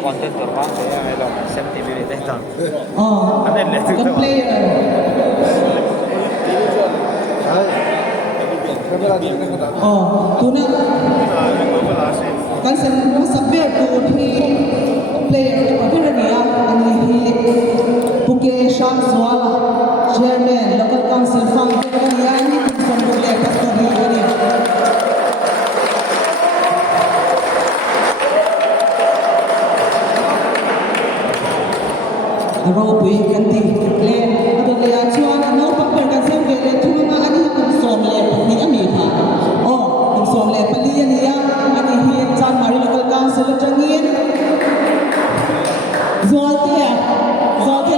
content orang saya ada sentibilitas itu. Oh, Ada lihat itu. good player. Oh, tuna. Kan semua sabir tu ni player apa ni ya? Ani Bukit Syam Suala, Chairman, Local Council Fund, kan ya ini pun boleh pasal ni. Aro pui kan ti le ado le ya chuan no pa per kan sem ve le thu ma ani kun som le ni ami tha o kun som le pali ani ya ani hi chan mari local council tangin zote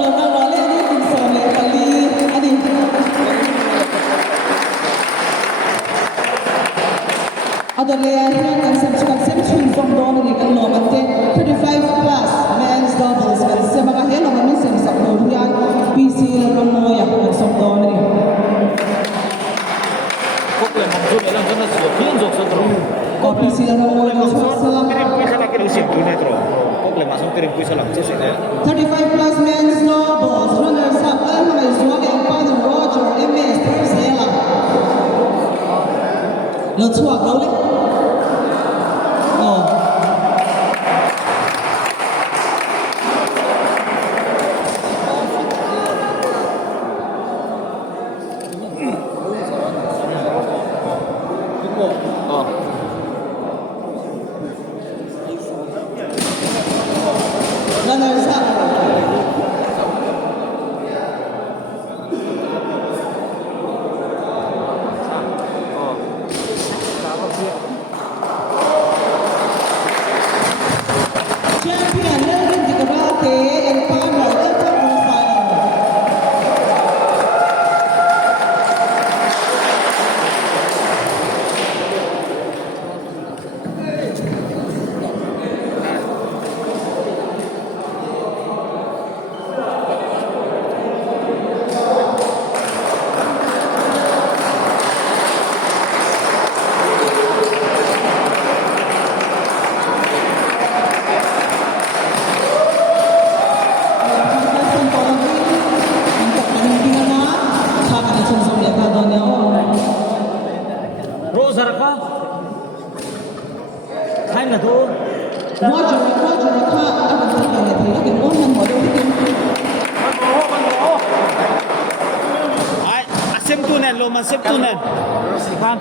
local wale ani kun som le pali ani ado le ya kan sem chun som don ni kan lo man te 35 plus men's doubles kan sem ka helo man sem sak no yan PC la mo ya kan som don ni Kok le mong jud lang kana so pin jok sa tro. ko PC la mo ya so salam Kirim puisa lagi lu sip dunia tro. Kok le masuk kirim puisa lang cese ne. 35 plus men's doubles runners up and my swag and father Roger MS Sela lo chuak lo le oh runners up champion Lawmman di karate and partner welcome to final Rosa raka. Hai na tu. Roger, ka akan terkait dengan orang modal itu. Ai asem tu nen lo man sep tu nen. Sikan.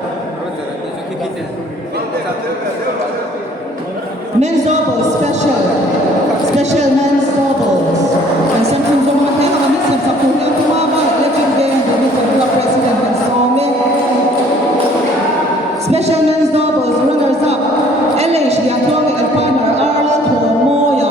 Men's doubles special men's doubles. And something from what they have missing from the Lawmman electric band the club president and Lawmman. Special men's doubles runners up. LH Liatong and partner Arla Moya.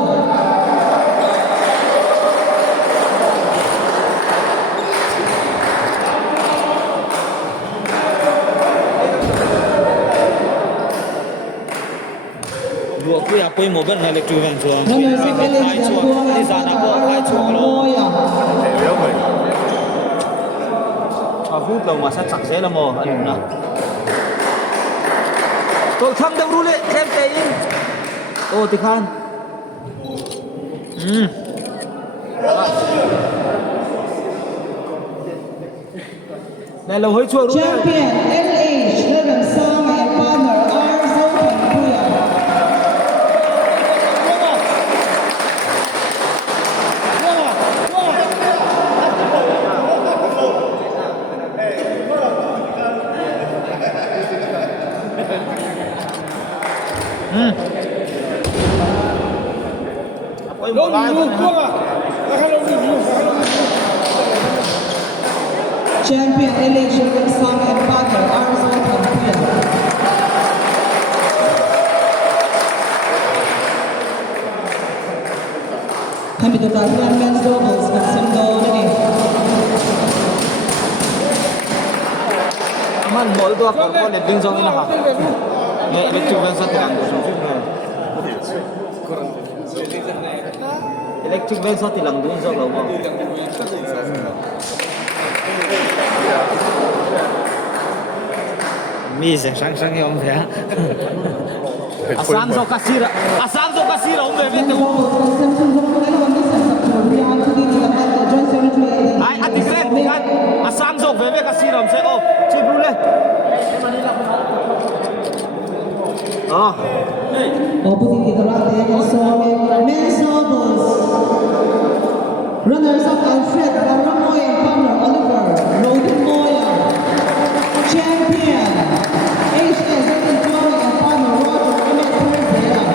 Dua ku ya koi mobil na electric van chuang. Runners up LH Liatong Di and sana ko partner hai Arla chuang lo. Moya. Avut lo masa chak se la mo anu na. To tham dang ru le em te in. O ti khan. Đây là hơi chua đúng không? Champion LH Lawmman Song and partner Arzo Pampuya. Champion LH Lawmman Song and partner Arzo Pampuya. Kami tutupan men's doubles bersama ini. Man bol tu aku kau lebih jauh ni lah. Electric van sa tilang do sum sum. Electric van sa tilang do jauh lo mo. Mi se sang sang yom ya. Asam so kasira xí lồng về với Men tụ doubles kan sem chun zong kan lo ni sem sak chur ya chu di la ha joint secretary ai ăn thịt lên cái à sang rộng về với cái xí lồng sẽ ô chị bù lên Opposite karate kan some men doubles. Runners up Alfred Ramoy and partner Oliver Rodin Moya. Champion HS and partner Roger Emmett Pereira.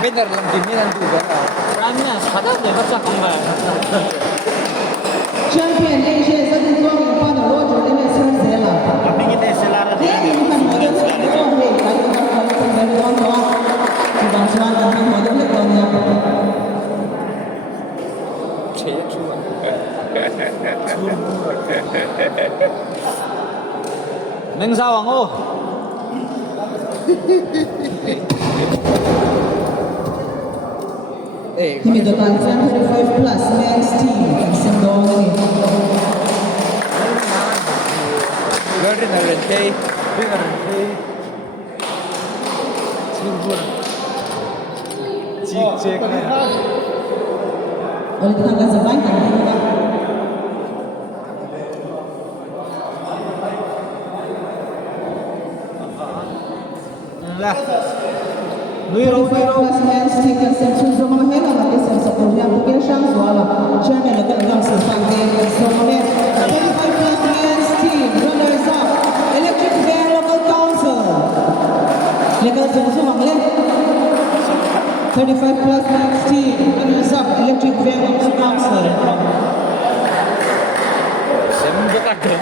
Bener lang din yan ang duga na. Ramnya sadar deh baca kembali Champion HS and partner Roger Emmett Pereira. tapi kita selera dia Ini bukan model sekali. Kalau kita dari orang tua, kebangsaan dan model legalnya. Cek cuma. Neng sawang oh Ini total 35 plus men's team yang sendong ini. Gari na rin kay. Silver. Cek na. Oleh tetangga sebanyak juga. lah Nuiro 35 plus men's team yang sendong sama hela lagi sensor yang bukan syang suara. Chairman akan langsung sampai sama 35 plus men's team runners up Electric Van Local Council. Legal sensor mangle. 35 plus men's team runners up Electric Van Local Council. sembok agam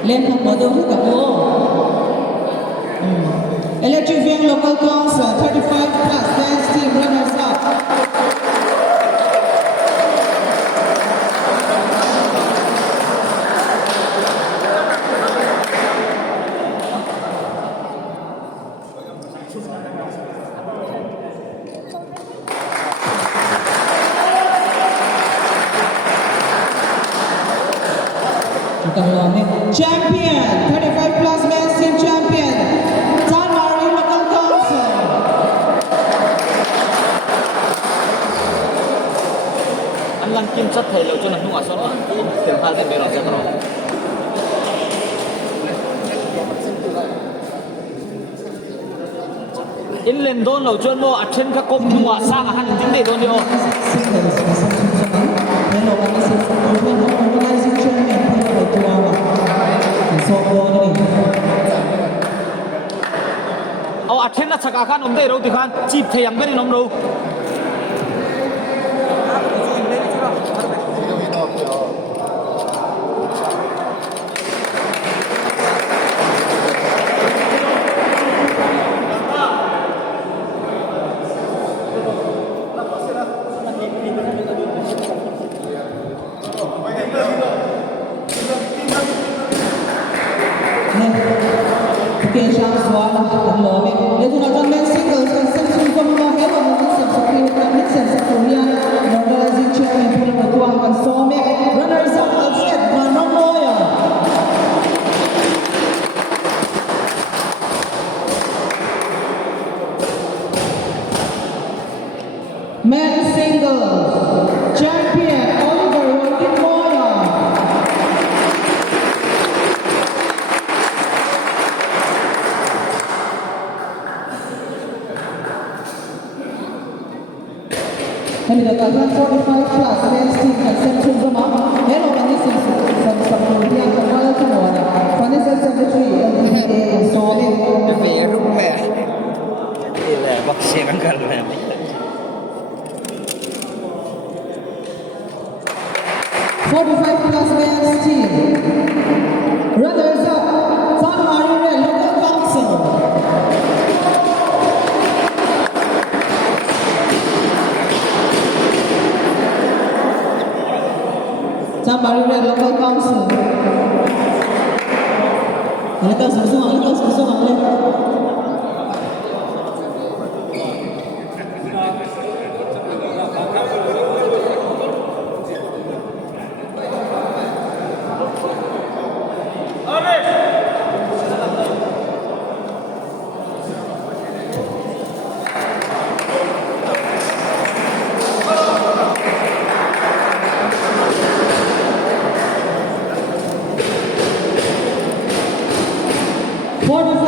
Lempang bodoh juga oh. Electric Van Local Council 35 plus dance team runners up. Bukan Lawmman. Champion 35 plus men's team champion Tan Mari Local Council. anh lăng kim chất thầy lâu cho nên không ở số tiền pha tiền bể rồi sẽ rồi in lên đôn lâu cho nó ở trên các công nua sang ở hành tính để đôn đi ô Hello, kami sa organizing chairman Pedro Tuawa. So ini.เอาอัดเช่นนักสกัดขันอมได้รู้ดิขันจีบเทียมไม่ได้น้องรู้Oke, syang suara Lawmman. Itu nonton men singles kan Samsung sama Hello mungkin Samsung kan mixer Korea. Organizing chairman Pedro Tuawa kan some runners up Alfred Manomoya. Men singles champion Oliver Rodin Moya. Kami dikatakan 45 plus men's team kan Samsung sama Hello kami Samsung Korea kembali semua. Financial Secretary LTDA some Det är rum med. Det är vaxen kan kallas. 45 plus men's team. Runners up, San Marino Local Council. San Marino Local Council. Halika susung.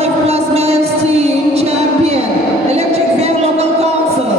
Plus men's team champion, Electric Fan Local Council.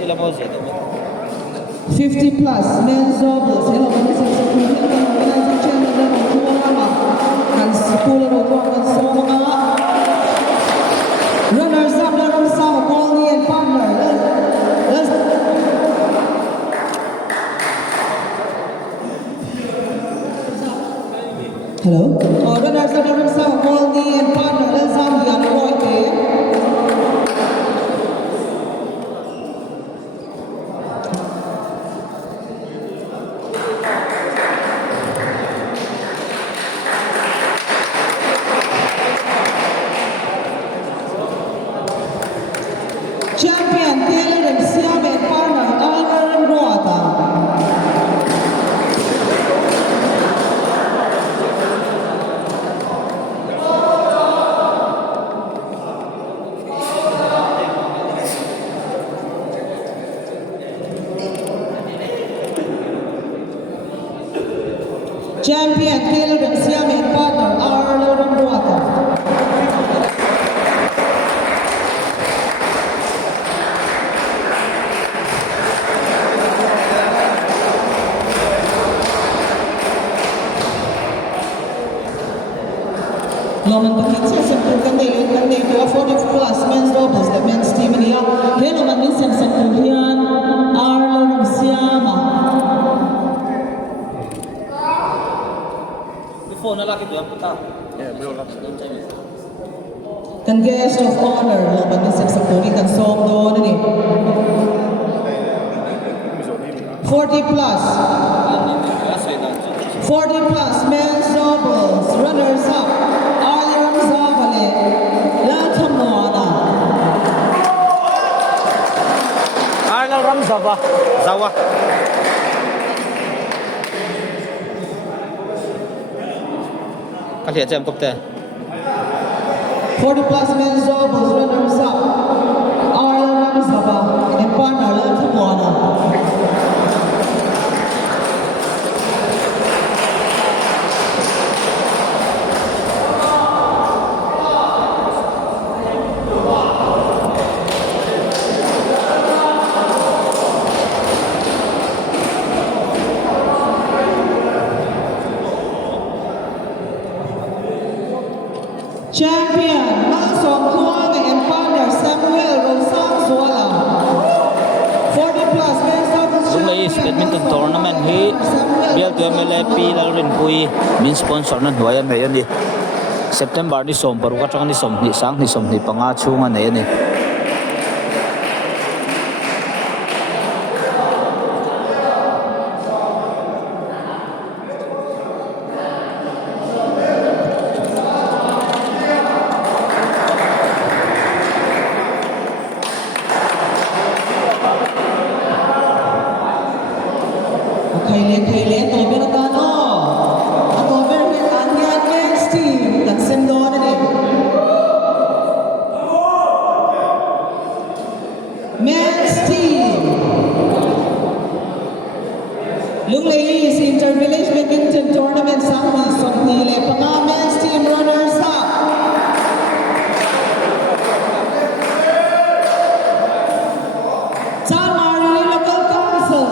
Ilang mo siya? 50 plus men's doubles. Hello, manisang sa kulit ng organizing chairman ng Lawmman. Ang sikulan o ang sa mga runners up na ng sama, Paul and partner. Hello? Runners up na ng sama, Paul and partner. Let's have the unemployed. Champion Taylor and Siam and partner Almer and Roata. Champion Taylor and Siam and partner Almer and Roata. Lawmman Badminton sempurkan dia 40 plus men's doubles the men's team niya. Lawmman minsan sempurkan Arlo Siama. Before na laki doon puta. Yeah, bro. Kan guest of honor Lawmman minsan sempurkan kan song doon ni. 40 plus 40 plus men's doubles runners up. Zawa. Kalian jam kopter. 40 plus men's doubles runners up. Arlo Ramzava and partner Lawmman. Champion Malson Kuang and partner Samuel Rosang Suala. 40 plus men's doubles Lunglei Badminton tournament hi bial tu MLP lalrin pui min sponsor na duayan na yan di September ni som baru ka ni som ni sang ni som ni panga chunga na yan khay le to be ta no a to be he an ya men's team kan sem do na ni men's team Lunglei is Inter-Village Badminton Tournament Sangli Somni le panga men's team runners up Tamari Local Council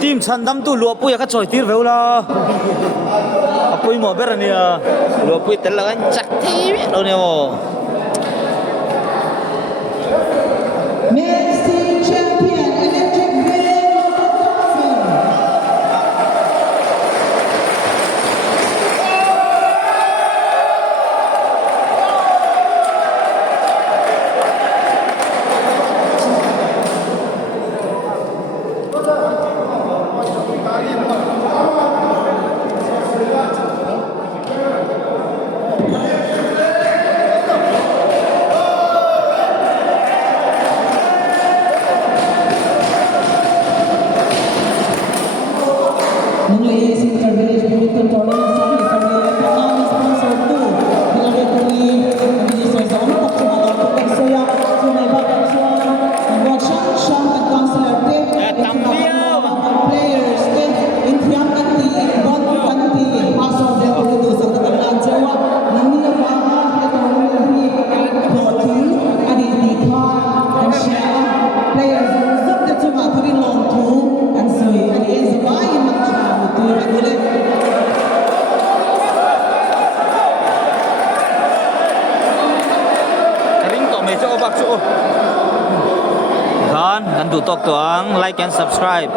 team chan dam tu lua pui ka choi tir veu la apui mo ber ania lua pui tel la kan chak thi đâu nè mo men's team champion Electric Veil Local Council Lunglei is Inter-Village Badminton Tournament Sangli Somni le panga sponsor tu Hilary Kuni minister sa uno tak cuma lo pag soya sunay ba kan suan buat syam kan councilor te players te infiam kanti buat kanti pasok dia tu sa katalan jawa nani na ba ito ni Loti adi dikha and share players zat te cuma turi long tu and soy adi zabai ring to me cho bak chu kan du tok to ang like and subscribe